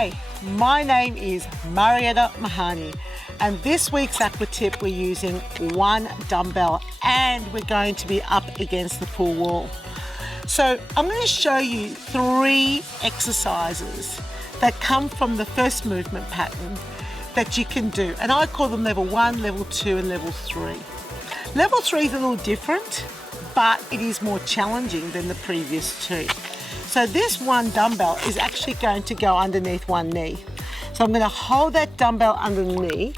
Hi, my name is Marietta Mehanni, and this week's Aqua Tip we're using one dumbbell and we're going to be up against the pool wall. So I'm going to show you 3 exercises that come from the first movement pattern that you can do, and I call them level 1, level 2 and level 3. Level 3 is a little different, but it is more challenging than the previous 2. So this one dumbbell is actually going to go underneath one knee. So I'm going to hold that dumbbell under the knee,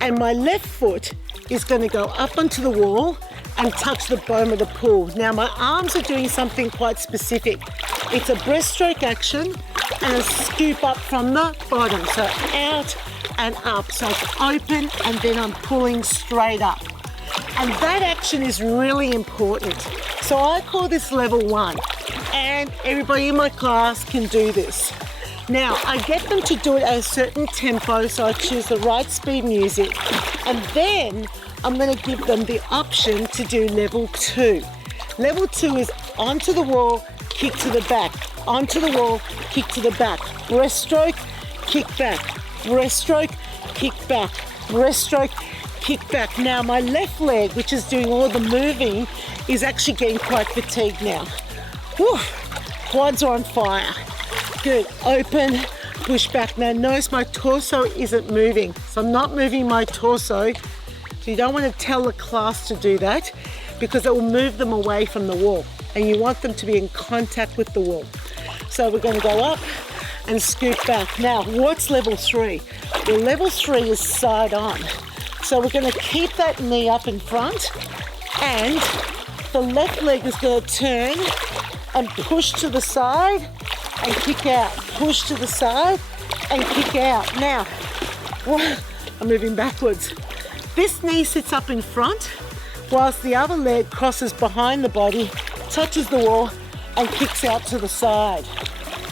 and my left foot is going to go up onto the wall and touch the bottom of the pool. Now my arms are doing something quite specific. It's a breaststroke action and a scoop up from the bottom. So out and up. So it's open and then I'm pulling straight up. And that action is really important. So I call this level 1. And everybody in my class can do this. Now, I get them to do it at a certain tempo, so I choose the right speed music. And then I'm going to give them the option to do level 2. Level 2 is onto the wall, kick to the back. Onto the wall, kick to the back. Breaststroke, kick back. Breaststroke, kick back. Breaststroke, kick back. Now, my left leg, which is doing all the moving, is actually getting quite fatigued now. Whew, quads are on fire. Good, open, push back. Now notice my torso isn't moving. So I'm not moving my torso. So you don't want to tell the class to do that because it will move them away from the wall. And you want them to be in contact with the wall. So we're going to go up and scoot back. Now, what's level 3? Well, level 3 is side on. So we're going to keep that knee up in front, and the left leg is going to turn and push to the side and kick out. Push to the side and kick out. Now, I'm moving backwards. This knee sits up in front whilst the other leg crosses behind the body, touches the wall and kicks out to the side.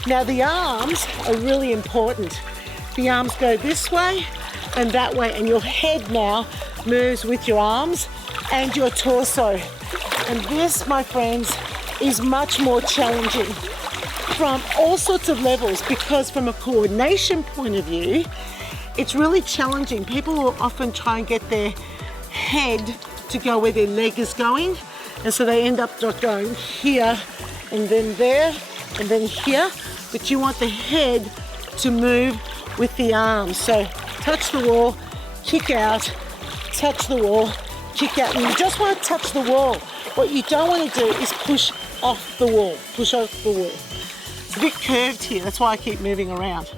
Now the arms are really important. The arms go this way and that way, and your head now moves with your arms and your torso. And this, my friends, is much more challenging from all sorts of levels, because from a coordination point of view, it's really challenging. People will often try and get their head to go where their leg is going, and so they end up going here and then there and then here, but you want the head to move with the arms. So touch the wall, kick out, touch the wall, kick out, and you just want to touch the wall. What you don't want to do is push off the wall, push off the wall. It's a bit curved here, that's why I keep moving around.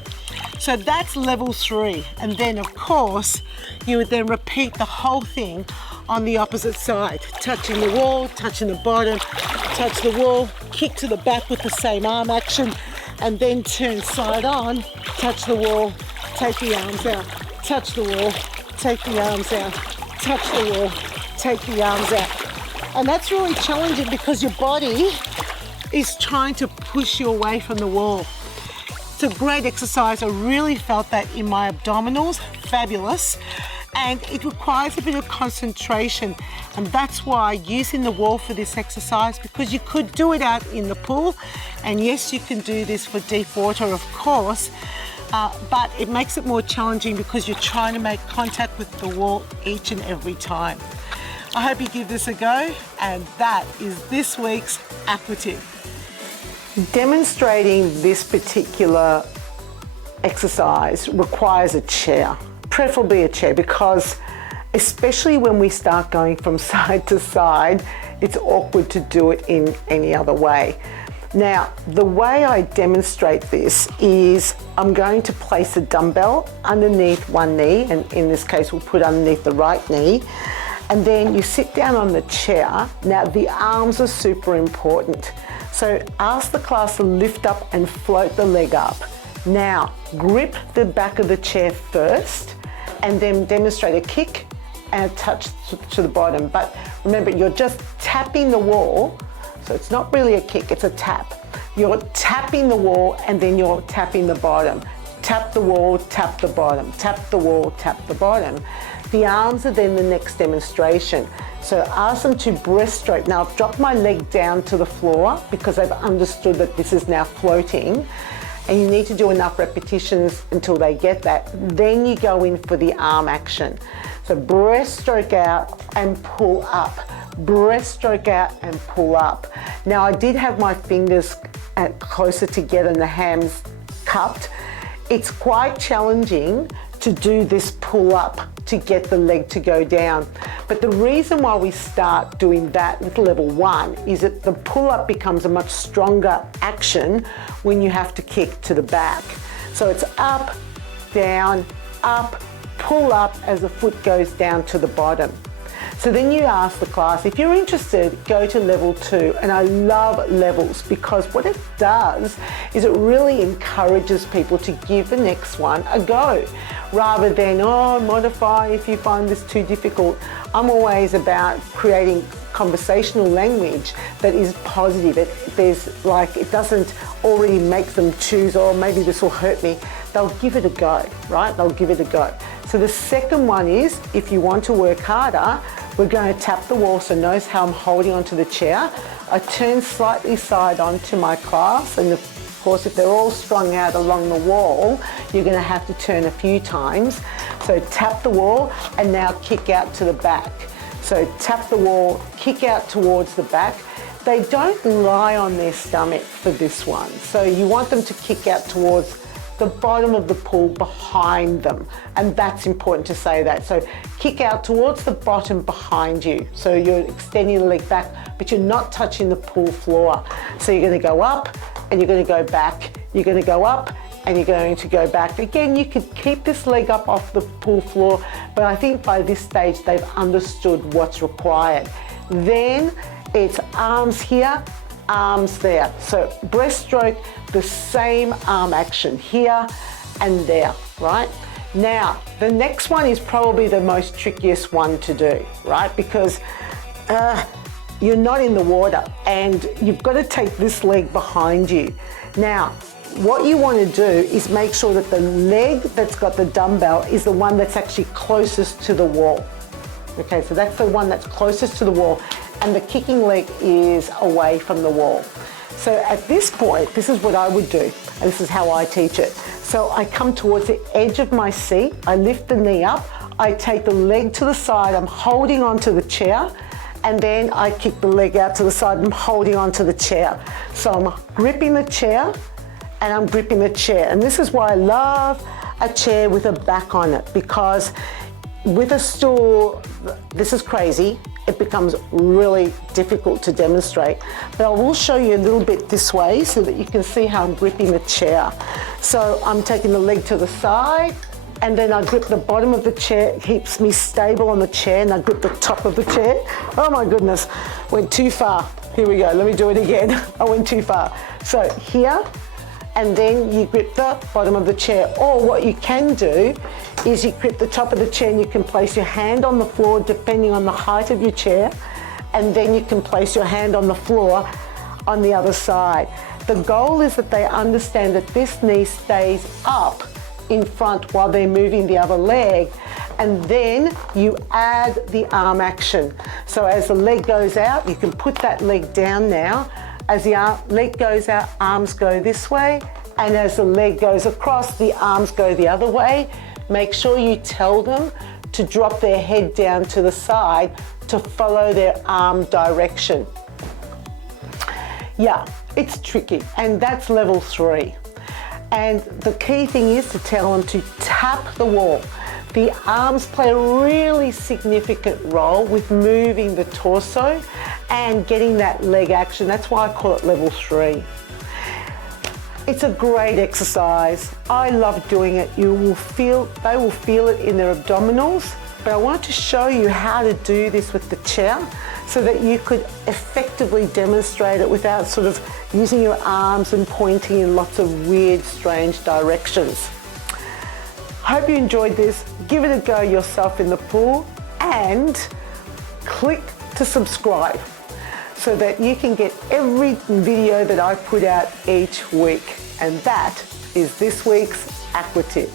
So that's level 3. And then of course, you would then repeat the whole thing on the opposite side. Touching the wall, touching the bottom, touch the wall, kick to the back with the same arm action, and then turn side on, touch the wall, take the arms out, touch the wall, take the arms out, touch the wall, take the arms out. And that's really challenging because your body is trying to push you away from the wall. It's a great exercise. I really felt that in my abdominals, fabulous. And it requires a bit of concentration. And that's why using the wall for this exercise, because you could do it out in the pool. And yes, you can do this for deep water, of course, but it makes it more challenging because you're trying to make contact with the wall each and every time. I hope you give this a go, and that is this week's Aqua Tip. Demonstrating this particular exercise requires a chair, preferably a chair, because especially when we start going from side to side, it's awkward to do it in any other way. Now, the way I demonstrate this is I'm going to place a dumbbell underneath one knee, and in this case we'll put underneath the right knee. And then you sit down on the chair. Now the arms are super important. So ask the class to lift up and float the leg up. Now grip the back of the chair first and then demonstrate a kick and a touch to the bottom. But remember, you're just tapping the wall. So it's not really a kick, it's a tap. You're tapping the wall and then you're tapping the bottom. Tap the wall, tap the bottom. Tap the wall, tap the bottom. The arms are then the next demonstration. So ask them to breaststroke. Now I've dropped my leg down to the floor because I've understood that this is now floating. and you need to do enough repetitions until they get that. Then you go in for the arm action. So breaststroke out and pull up. Breaststroke out and pull up. Now I did have my fingers closer together and the hams cupped. It's quite challenging to do this pull up to get the leg to go down. But the reason why we start doing that with level 1 is that the pull up becomes a much stronger action when you have to kick to the back. So it's up, down, up, pull up as the foot goes down to the bottom. So then you ask the class, if you're interested, go to level 2. And I love levels because what it does is it really encourages people to give the next one a go, rather than, oh, modify if you find this too difficult. I'm always about creating conversational language that is positive. It doesn't already make them choose, oh, maybe this will hurt me. They'll give it a go, right? They'll give it a go. So the second one is, if you want to work harder, we're going to tap the wall. So notice how I'm holding onto the chair. I turn slightly side on to my class, and of course, if they're all strung out along the wall, you're going to have to turn a few times. So tap the wall and now kick out to the back. So tap the wall, kick out towards the back. They don't lie on their stomach for this one. So you want them to kick out towards the bottom of the pool behind them. And that's important to say that. So kick out towards the bottom behind you. So you're extending the leg back, but you're not touching the pool floor. So you're going to go up and you're going to go back. You're going to go up and you're going to go back. Again, you could keep this leg up off the pool floor, but I think by this stage they've understood what's required. Then it's arms here, arms there. So breaststroke, the same arm action here and there, right? Now, the next one is probably the most trickiest one to do, right? Because you're not in the water and you've got to take this leg behind you. Now, what you want to do is make sure that the leg that's got the dumbbell is the one that's actually closest to the wall. Okay, so that's the one that's closest to the wall, and the kicking leg is away from the wall. So at this point, this is what I would do, and this is how I teach it. So I come towards the edge of my seat, I lift the knee up, I take the leg to the side, I'm holding onto the chair, and then I kick the leg out to the side, I'm holding onto the chair. So I'm gripping the chair, and I'm gripping the chair. And this is why I love a chair with a back on it, because with a stool, this is crazy, it becomes really difficult to demonstrate. But I will show you a little bit this way so that you can see how I'm gripping the chair. So I'm taking the leg to the side, and then I grip the bottom of the chair, it keeps me stable on the chair, and I grip the top of the chair. Oh my goodness, went too far. Here we go, let me do it again. I went too far. So here, and then you grip the bottom of the chair. Or what you can do is you grip the top of the chair and you can place your hand on the floor depending on the height of your chair, and then you can place your hand on the floor on the other side. The goal is that they understand that this knee stays up in front while they're moving the other leg, and then you add the arm action. So as the leg goes out, you can put that leg down now. As the leg goes out, arms go this way, and as the leg goes across, the arms go the other way. Make sure you tell them to drop their head down to the side to follow their arm direction. Yeah, it's tricky, and that's level 3. And the key thing is to tell them to tap the wall. The arms play a really significant role with moving the torso and getting that leg action. That's why I call it level 3. It's a great exercise. I love doing it. They will feel it in their abdominals, but I want to show you how to do this with the chair so that you could effectively demonstrate it without sort of using your arms and pointing in lots of weird, strange directions. Hope you enjoyed this. Give it a go yourself in the pool and click to subscribe so that you can get every video that I put out each week. And that is this week's Aqua Tip.